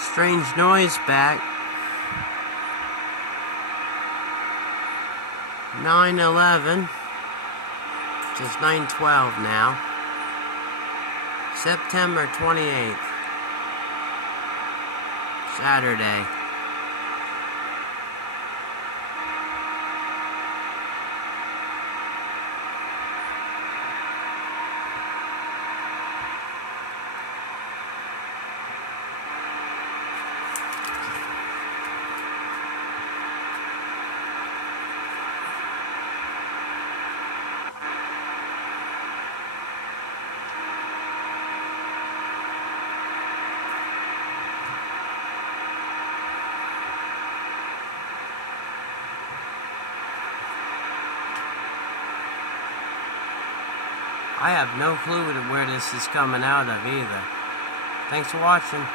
Strange noise back. 9/11. Just 9/12 now. September 28th. Saturday. I have no clue where this is coming out of either. Thanks for watching.